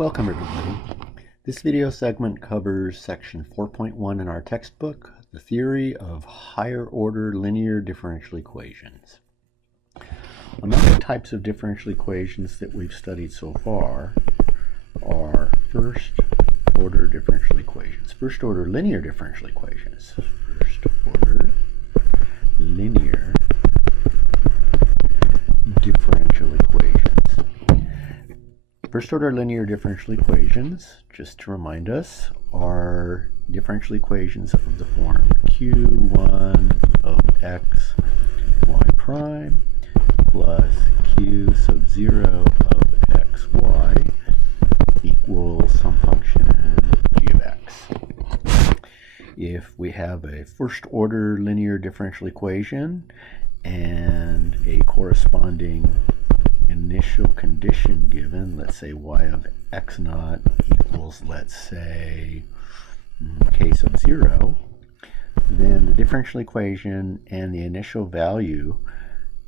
Welcome everybody. This video segment covers section 4.1 in our textbook, the theory of higher order linear differential equations. Among the types of differential equations that we've studied so far are first order differential equations, first order linear differential equations, first order linear differential equations. First order linear differential equations, just to remind us, are differential equations of the form q1 of x y prime plus q sub 0 of xy equals some function g of x. If we have a first order linear differential equation and a corresponding initial condition given, let's say y of x naught equals, let's say, k sub 0, then the differential equation and the initial value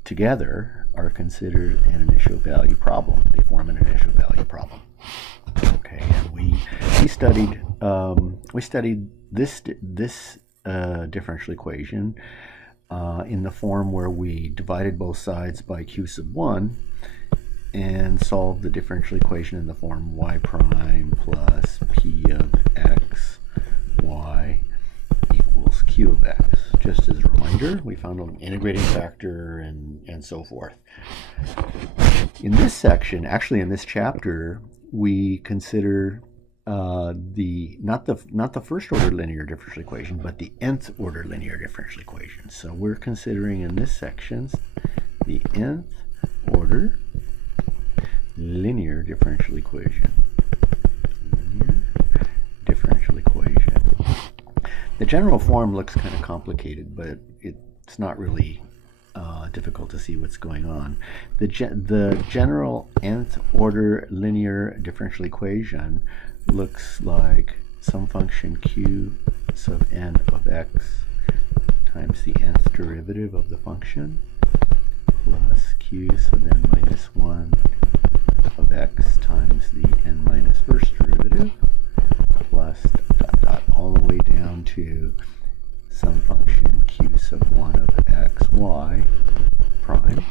together are considered an initial value problem. They form an initial value problem. Okay, and we studied this differential equation in the form where we divided both sides by q sub 1 and solved the differential equation in the form y prime plus p of x y equals q of x. Just as a reminder, we found an integrating factor and so forth. In this section, actually in this chapter, we consider not the first order linear differential equation, but the nth order linear differential equation. So we're considering in this section the nth order linear differential equation. Linear differential equation. The general form looks kind of complicated, but it's not really difficult to see what's going on. The general nth order linear differential equation looks like some function q sub n of x times the nth derivative of the function plus q sub n minus 1 of x times the n minus first derivative plus dot dot all the way down to some function q sub 1 of x y prime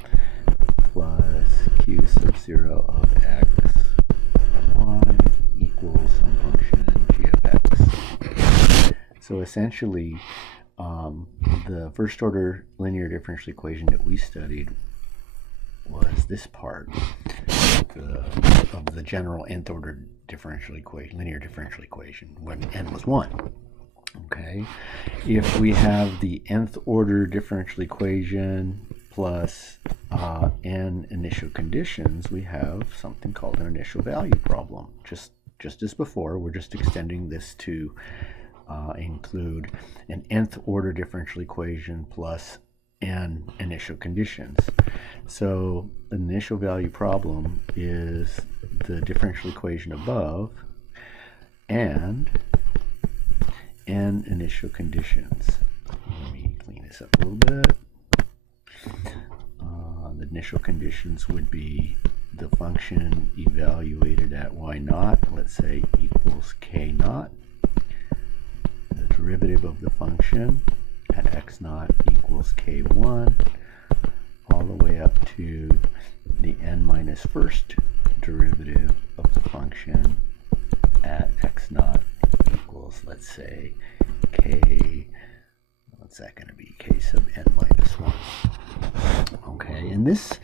plus q sub 0 of x y equals some function g of x. So essentially, the first order linear differential equation that we studied was this part of the general nth order differential equation, linear differential equation, when n was 1. Okay, if we have the nth order differential equation plus n initial conditions, we have something called an initial value problem. Just as before, we're just extending this to include an nth order differential equation plus n initial conditions. So the initial value problem is the differential equation above and n initial conditions. Let me clean this up a little bit. The initial conditions would be the function evaluated at y naught, let's say, equals k naught. The derivative of the function at x naught equals k1, all the way up to the n minus first derivative of the function at x naught equals, let's say, k, what's that going to be, k sub n minus 1. Okay, in this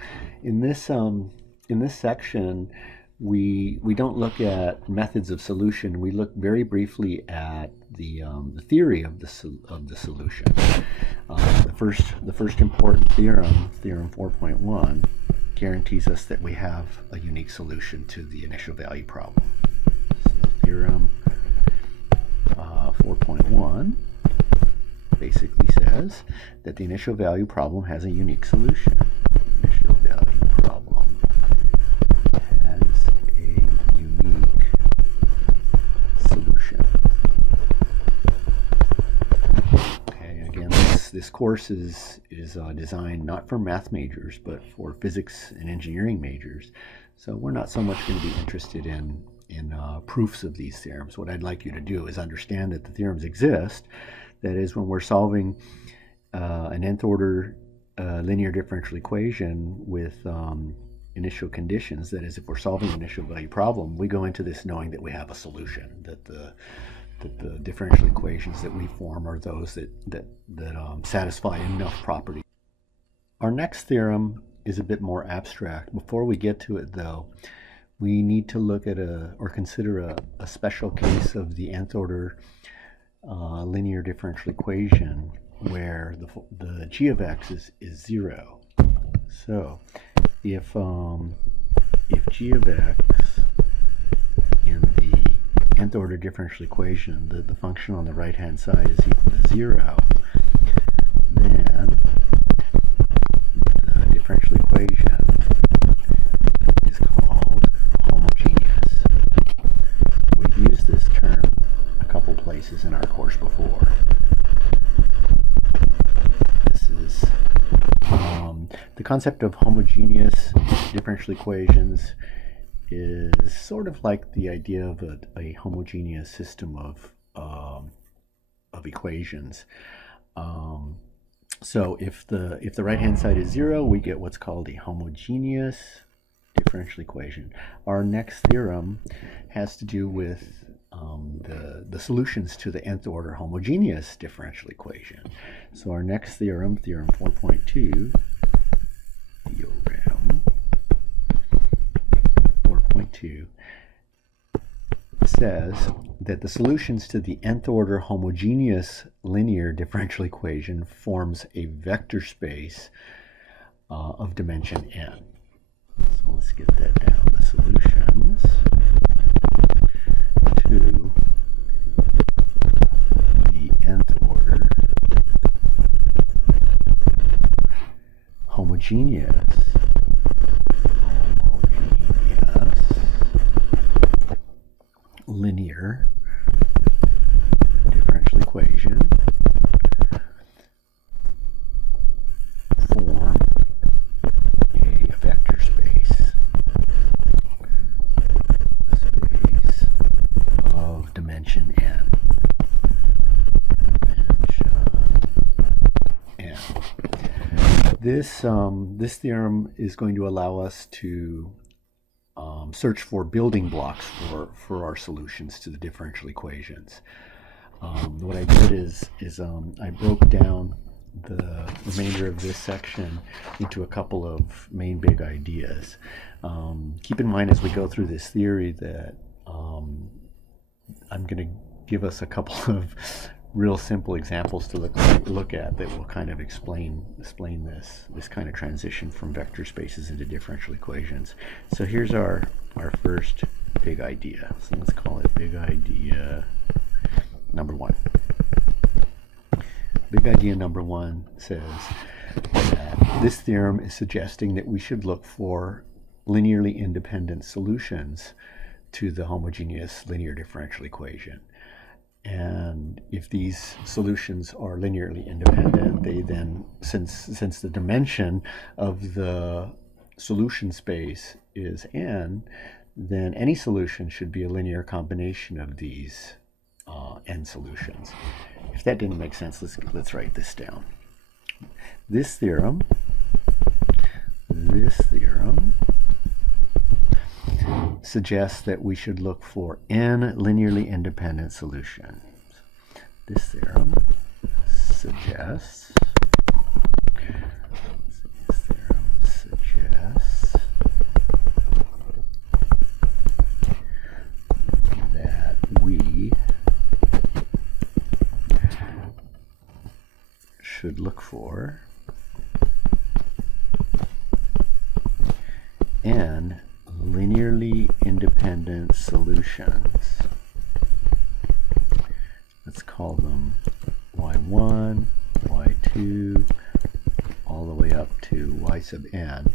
section, we don't look at methods of solution. We look very briefly at the theory of the solution. The first important theorem, theorem 4.1, guarantees us that we have a unique solution to the initial value problem. So theorem 4.1 basically says that the initial value problem has a unique solution. Initial value problem has a unique solution. Okay, again, this course is designed not for math majors, but for physics and engineering majors. So we're not so much going to be interested in proofs of these theorems. What I'd like you to do is understand that the theorems exist. That is, when we're solving an nth order linear differential equation with initial conditions, that is, if we're solving an initial value problem, we go into this knowing that we have a solution, that the differential equations that we form are those that satisfy enough properties. Our next theorem is a bit more abstract. Before we get to it, though, we need to look at or consider a special case of the nth order linear differential equation where the g of x is 0. So if g of x in the nth order differential equation, the function on the right hand side is equal to 0, then the differential equation is called homogeneous. We've used this term a couple places in our course before. This is the concept of homogeneous differential equations is sort of like the idea of a homogeneous system of equations. So if the right hand side is 0, we get what's called a homogeneous differential equation. Our next theorem has to do with the solutions to the nth order homogeneous differential equation. So our next theorem, theorem 4.2, theorem 4.2, says that the solutions to the nth order homogeneous linear differential equation forms a vector space of dimension n. So let's get that down. The solutions to the nth order homogeneous linear differential equation form a vector space of dimension n. This theorem is going to allow us to search for building blocks for our solutions to the differential equations. What I did is I broke down the remainder of this section into a couple of main big ideas. Keep in mind as we go through this theory that I'm going to give us a couple of real simple examples to look at that will kind of explain this kind of transition from vector spaces into differential equations. So here's our first big idea. So let's call it big idea number 1. Big idea number 1 says that this theorem is suggesting that we should look for linearly independent solutions to the homogeneous linear differential equation. And if these solutions are linearly independent, they then, since the dimension of the solution space is n, then any solution should be a linear combination of these n solutions. If that didn't make sense, let's write this down. This theorem suggests that we should look for n linearly independent solutions. This theorem suggests that we should look for n linearly independent solutions. Let's call them y1, y2, all the way up to y sub n,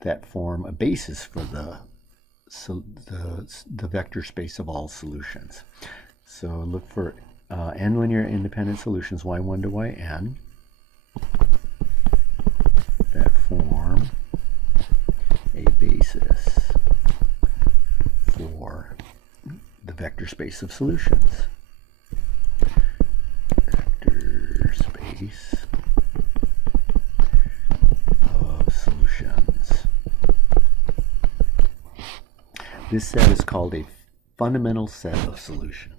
that form a basis for the vector space of all solutions. So look for n linear independent solutions, y1 to yn, that form a basis vector space of solutions. Vector space of solutions. This set is called a fundamental set of solutions.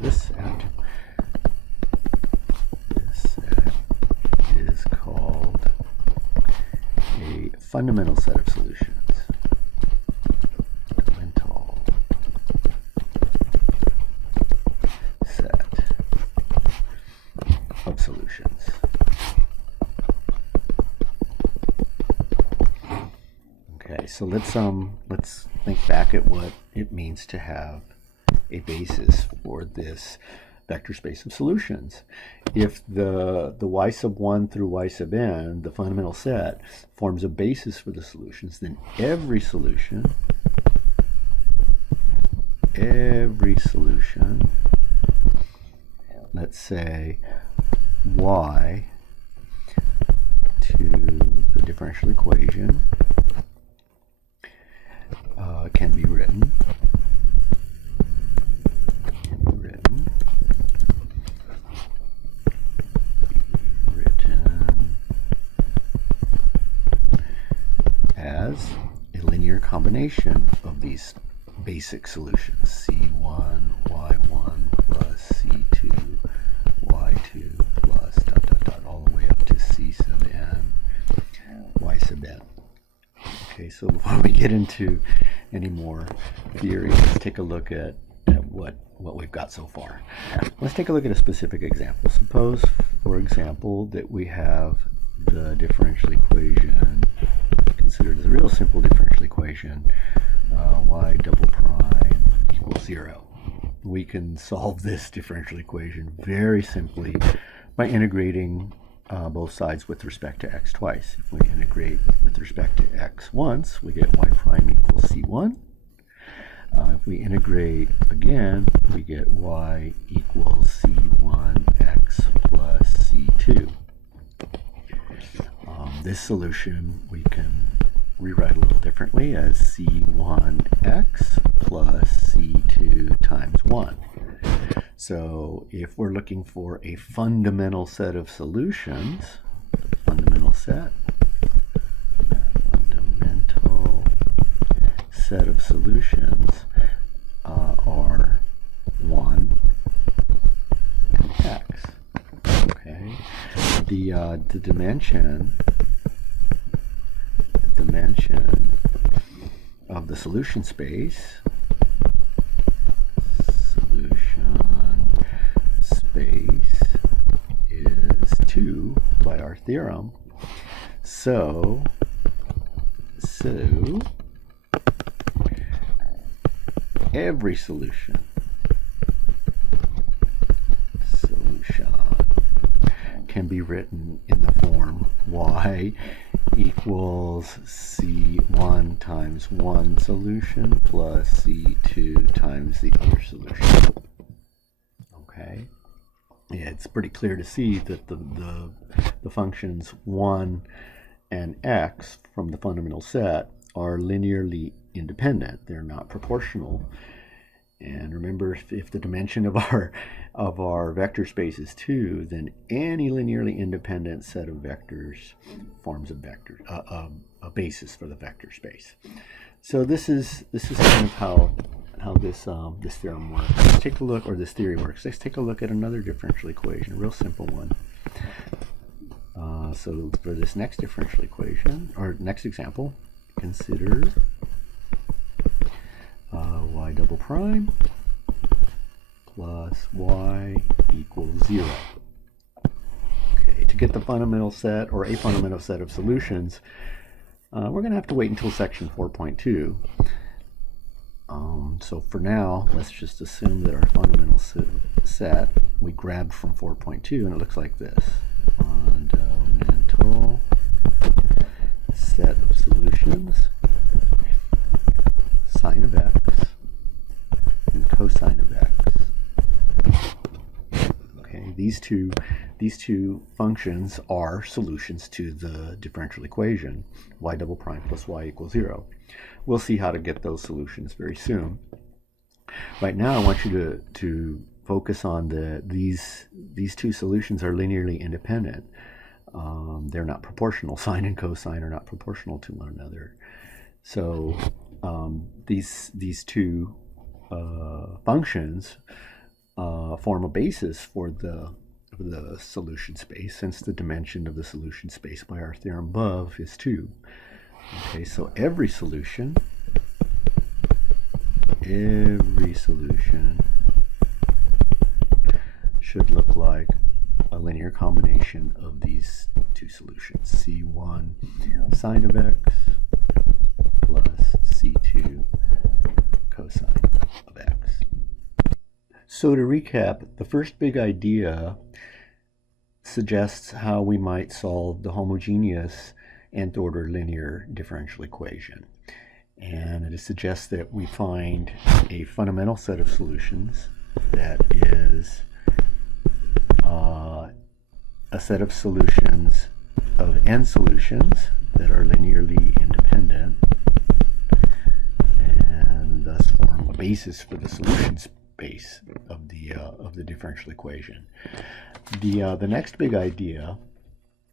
This set is called a fundamental set of solutions. Fundamental set of solutions. Okay, so let's think back at what it means to have a basis for this vector space of solutions. If the y sub 1 through y sub n, the fundamental set, forms a basis for the solutions, then every solution, let's say y to the differential equation, can be written as a linear combination of these basic solutions, c1 y1 plus c2 y2 plus dot dot dot all the way up to c sub n y sub n. Okay, so before we get into any more theory, let's take a look at what we've got so far. Let's take a look at a specific example. Suppose, for example, that we have the differential equation considered as a real simple differential equation, y double prime equals 0. We can solve this differential equation very simply by integrating both sides with respect to x twice. If we integrate with respect to x once, we get y prime equals c1. If we integrate again, we get y equals c1x plus c2. This solution we can rewrite a little differently as c1x plus c2 times 1. So if we're looking for a fundamental set of solutions, fundamental set of solutions are 1 and x. Okay, the dimension of the solution space is 2 by our theorem. So every solution can be written in the form y equals c1 times 1 solution plus c2 times the other solution. Okay, yeah, it's pretty clear to see that the functions 1 and x from the fundamental set are linearly independent. They're not proportional. And remember, if the dimension of our vector space is 2, then any linearly independent set of vectors forms a basis for the vector space. So this is kind of how this theorem works. Let's take a look, or this theory works. Let's take a look at another differential equation, a real simple one. So for this next differential equation, or next example, consider y double prime plus y equals 0. Okay, to get the fundamental set, or a fundamental set of solutions, we're going to have to wait until section 4.2. So for now, let's just assume that our fundamental set we grabbed from 4.2, and it looks like this. Fundamental set of solutions, sine of x and cosine of x. Okay, these two functions are solutions to the differential equation, y double prime plus y equals 0. We'll see how to get those solutions very soon. Right now, I want you to focus on these two solutions are linearly independent. They're not proportional. Sine and cosine are not proportional to one another. So these two functions form a basis for the solution space, since the dimension of the solution space by our theorem above is 2. Okay, so every solution should look like a linear combination of these two solutions, C1 sine of x plus C2 cosine of x. So to recap, the first big idea suggests how we might solve the homogeneous nth order linear differential equation. And it suggests that we find a fundamental set of solutions that is a set of solutions of n solutions that are linearly independent and thus form a basis for the solution space of the differential equation. The next big idea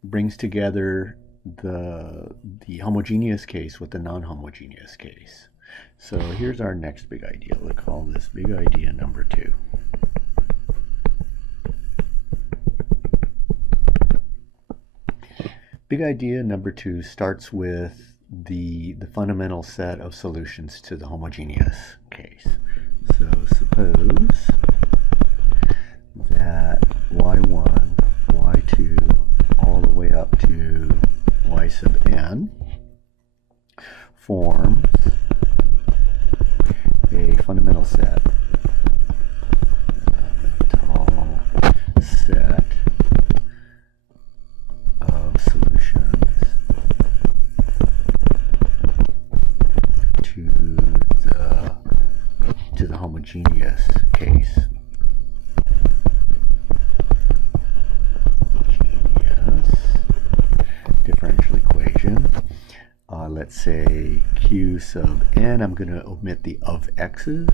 brings together the homogeneous case with the non-homogeneous case. So here's our next big idea. We'll call this big idea number 2. Big idea number 2 starts with the fundamental set of solutions to the homogeneous case. So suppose that y1, y2, all the way up to y sub n forms a fundamental set, set of solutions to the homogeneous case. Differential equation. Let's say q sub n, I'm going to omit the of x's,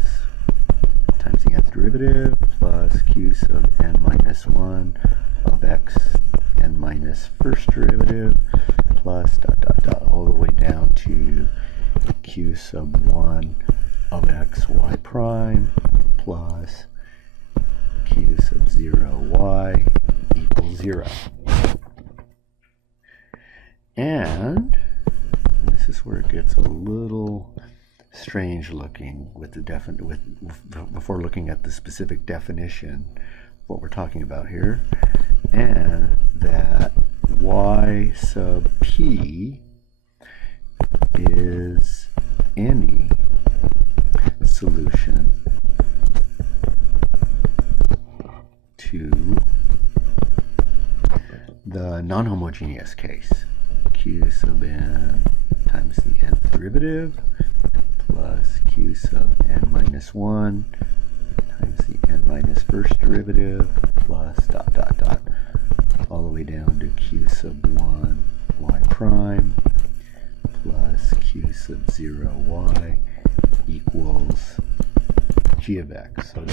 times the nth derivative, plus q sub n minus 1 of x n minus first derivative, plus dot dot dot all the way down to q sub 1 of x y prime plus q sub 0 y equals 0. And this is where it gets a little strange looking with before looking at the specific definition of what we're talking about here, and that y sub p is any solution to the non-homogeneous case. Q sub n times the nth derivative plus q sub n minus 1 times the n minus first derivative plus dot dot dot all the way down to q sub 1 y prime plus q sub 0 y equals g of x. So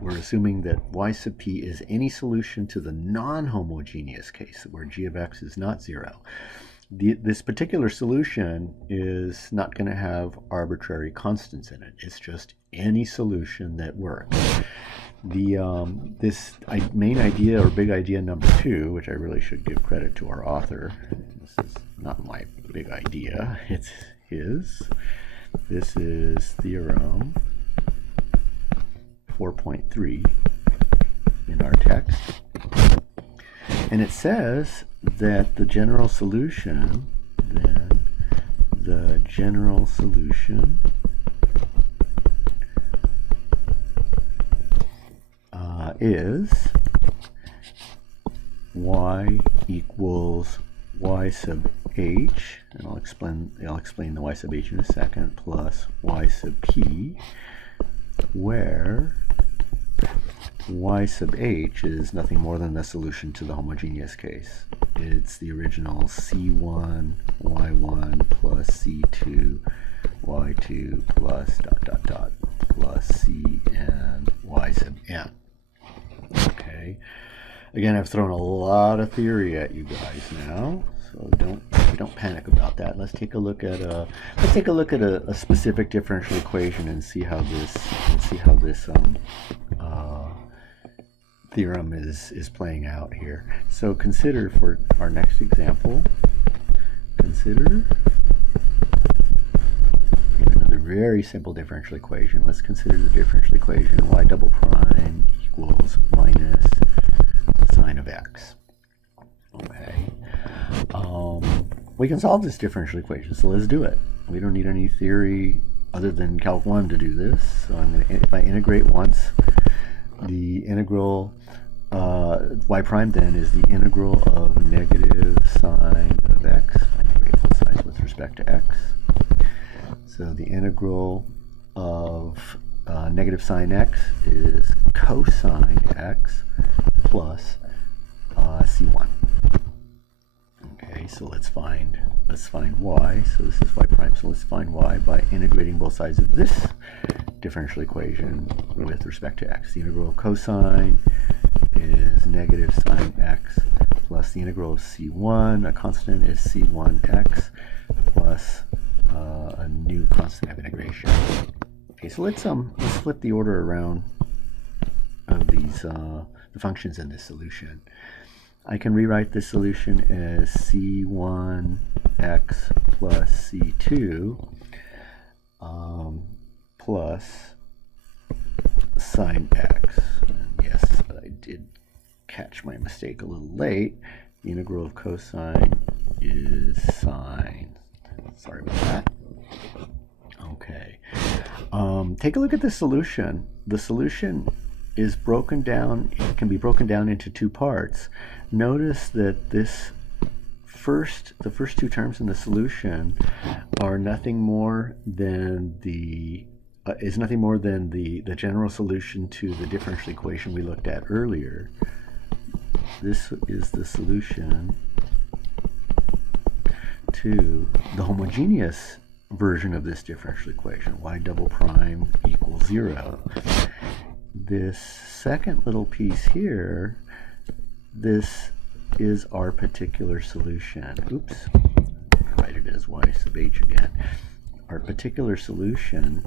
we're assuming that y sub p is any solution to the non-homogeneous case where g of x is not 0. This particular solution is not going to have arbitrary constants in it. It's just any solution that works. This main idea, or big idea number 2, which I really should give credit to our author. This is not my big idea, it's his. This is theorem 4.3 in our text. And it says that the general solution, is y equals y sub h, and I'll explain the y sub h in a second, plus y sub p, where y sub h is nothing more than the solution to the homogeneous case. It's the original c1 y1 plus c2 y2 plus dot dot dot plus c Again, I've thrown a lot of theory at you guys now, so don't panic about that. Let's take a look at a specific differential equation and see how this theorem is playing out here. So consider for our next example. Consider another very simple differential equation. Let's consider the differential equation y double prime equals minus sine of x. Okay. We can solve this differential equation, so let's do it. We don't need any theory other than Calc 1 to do this. So if I integrate once, the integral y prime then is the integral of negative sine of x. I integrate both sides with respect to x. So the integral of negative sine x is cosine x plus c1. Okay, so let's find y. So this is y prime. So let's find y by integrating both sides of this differential equation with respect to x. The integral of cosine is negative sine x plus the integral of c1, a constant, is c1x plus a new constant of integration. Okay, so let's flip the order around of these the functions in this solution. I can rewrite this solution as c1x plus c2 plus sine x. And yes, I did catch my mistake a little late. The integral of cosine is sine. Sorry about that. Okay. Take a look at the solution. The solution is broken down, it can be broken down into two parts. Notice that the first two terms in the solution are nothing more than the general solution to the differential equation we looked at earlier. This is the solution to the homogeneous version of this differential equation, y double prime equals 0. This second little piece here, this is our particular solution. Oops, I'll write it as y sub h again. Our particular solution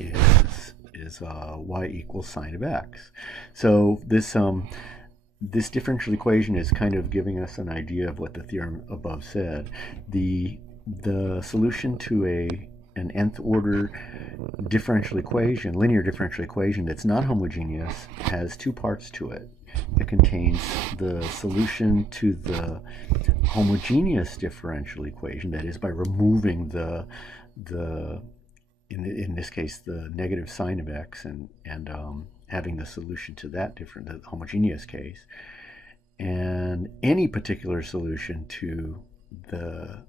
is y equals sine of x. So this differential equation is kind of giving us an idea of what the theorem above said. The solution to an nth order differential equation, linear differential equation that's not homogeneous, has two parts to it. It contains the solution to the homogeneous differential equation, that is by removing in this case the negative sine of x and having the solution to that the homogeneous case, and any particular solution to the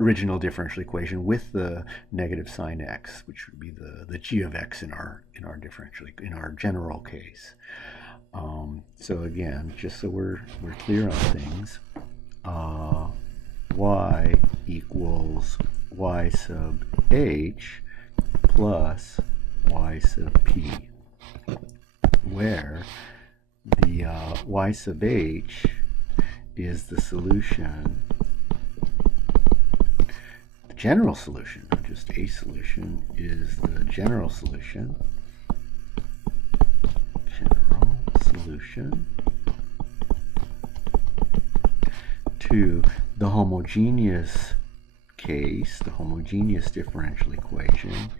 original differential equation with the negative sine x, which would be the g of x in our general case. So again, just so we're clear on things, y equals y sub h plus y sub p, where the y sub h is the solution, the general solution, not just a solution, is the general solution, to the homogeneous case, the homogeneous differential equation,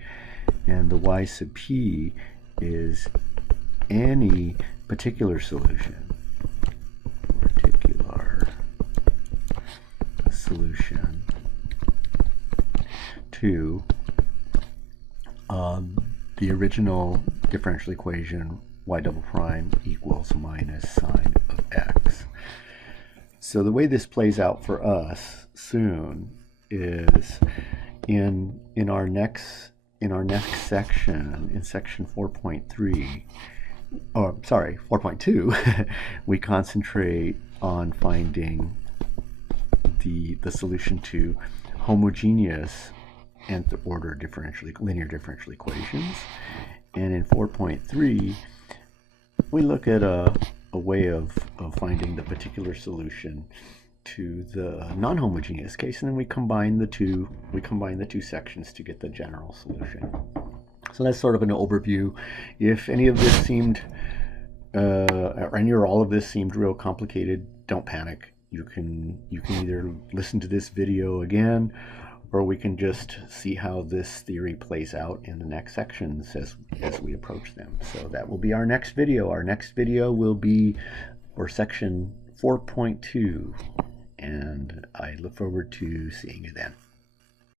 and the y sub p is any particular solution, to the original differential equation y double prime equals minus sine of x. So the way this plays out for us soon is in our next section, in section 4.3, or sorry, 4.2, we concentrate on finding the solution to homogeneous nth order linear differential equations. And in 4.3, we look at a way of finding the particular solution to the non-homogeneous case, and then we combine the two sections to get the general solution. So that's sort of an overview. If any of this seemed or any or all of this seemed real complicated, don't panic. You can either listen to this video again, or we can just see how this theory plays out in the next sections as we approach them. So that will be our next video. Our next video will be for section 4.2, and I look forward to seeing you then.